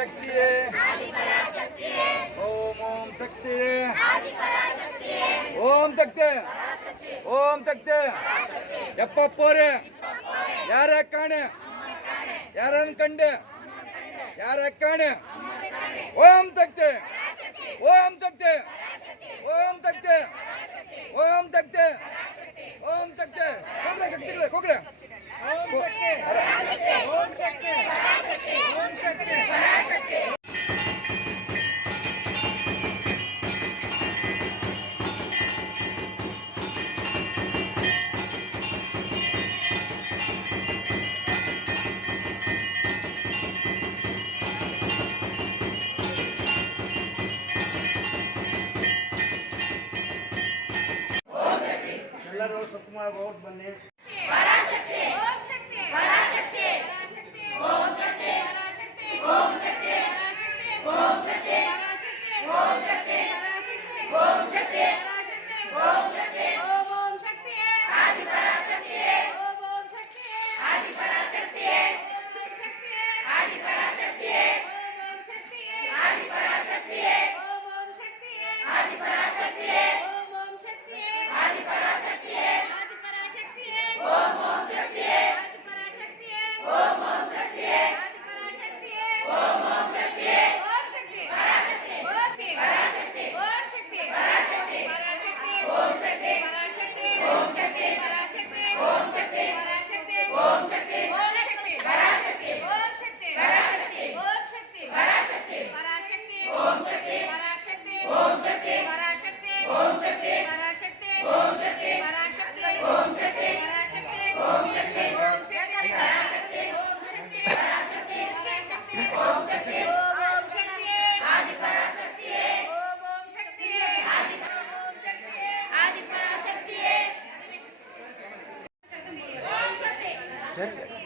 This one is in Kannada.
ಶಕ್ತಿಯೇ ಓಂ ಓಂ ಶಕ್ತಿಯೇ ಓಂ ಶಕ್ತಿ ಓಂ ಶಕ್ತಿ ಎಪ್ಪಪ್ಪೋರೆ ಯಾರ ಕಾಣೆ ಯಾರನ್ ಕಂಡೆ ಯಾರ ಕಾಣೆ ಓಂ ಶಕ್ತಿ ಓಂ ಶಕ್ತಿ ಓಂ ಶಕ್ತಿ ಓಂ ಶಕ್ತಿ ಓಂ ಶಕ್ತಿ ಹೋಗ್ರೆ ಶಕ್ತಿಗಳೇ ಹೋಗ್ರೆ ಓಂ ಶಕ್ತಿ ಓಂ ಶಕ್ತಿ ಎಲ್ಲರೂ ಸತ್ತು ಮಾಡಬಹುದು ಬನ್ನಿ ಸರಿ